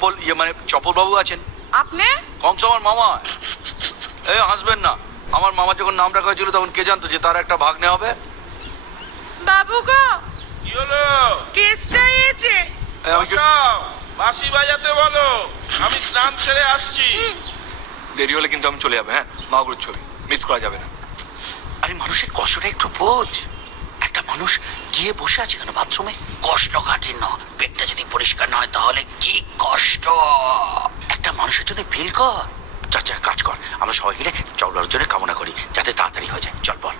চপ্পল মানে চপ্পল বাবু আছেন? আপনি? কংস আমার মামা। এই হাসবেন না, আমার মামা যখন নাম রাখা হয়েছিল তখন কে জানতো যে তার একটা ভাগ্নে হবে? বাবু গো, কি হলো? কেসটা এসেছে। বাঁশি বাজাতে বলো, আমি স্নান সেরে আসছি। দেরি হলে কিন্তু আমি চলে যাবে। হ্যাঁ, মাগুর ছবি মিস করা যাবে না। আরে মানুষের কষ্টটা একটু বোঝ। একটা মানুষ গিয়ে বসে আছে কেন বাথরুমে, কষ্ট কাঠিন্য, পেটটা যদি পরিষ্কার না হয় তাহলে কি কষ্ট। একটা মানুষের জন্য ফিল কর। চাচা কাজ কর, আমরা সবাই মিলে চৌড়ার জন্য কামনা করি যাতে তাড়াতাড়ি হয়ে যায়। চল বল।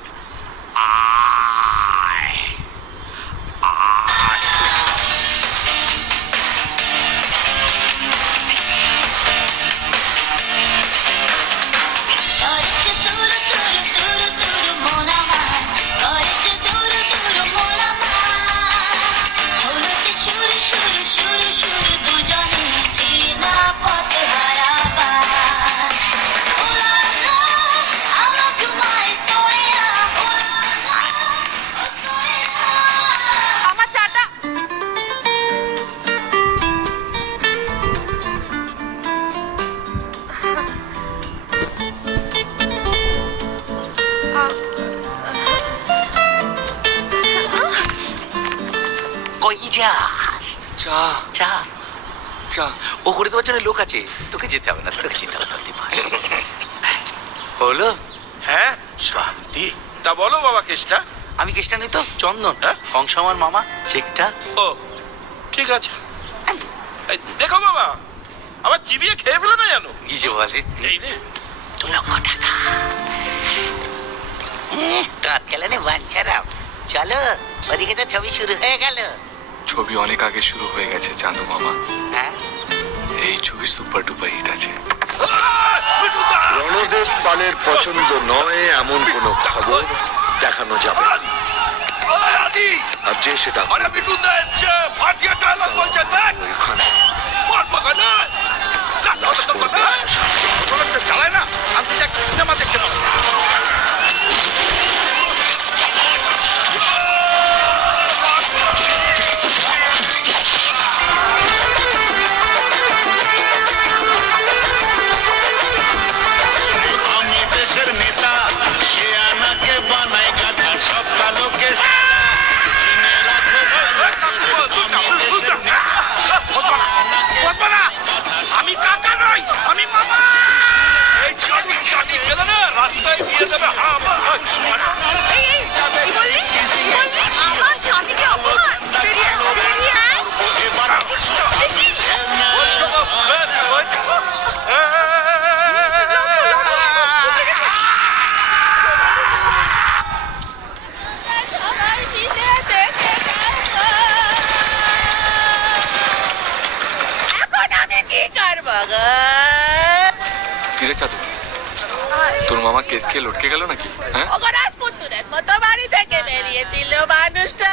ও করে দেওয়ার জন্য লোক আছে, তোকে যেতে হবে না, তোকে যেতে হবে। হলো? হ্যাঁ শান্তি। তা বলো বাবা কেসটা। আমি কেসটা নেই তো, চন্দন। হ্যাঁ? কংস আমার মামা, চেকটা। ও ঠিক আছে। দেখো বাবা, আবার চিবিয়ে খেয়ে ফেলো না জানো। কি যে বলে, এই রে 2 লক্ষ টাকা। দাঁত গেলে বাচ্চারাম। চলো, ওদিকে তো ছবি শুরু হয়ে গেল। ছবি অনেক আগে শুরু হয়ে গেছে চাঁদু মামা। হ্যাঁ, এই ছবি সুপার ডুপার হিট আছে। রণদেব পালের পছন্দ নয় এমন কোন খবর দেখানো যাবে না। আর যে সেটা ওখানে চালায় না, শান্তিতে একটা সিনেমা দেখতে পাবো। আমি কাকা নই, আমি মামা। এই চাটি চাটি গেলে না রাস্তায় দিয়ে দেবে। আমার স্বামীকে অপমান। বেরিয়ে আয়। কিরে চাঁদু, তোর মামা কেস খেয়ে লটকে গেল নাকি? হ্যাঁ, রাজপুত্রের মতো বাড়ি থেকে বেরিয়েছিল মানুষটা।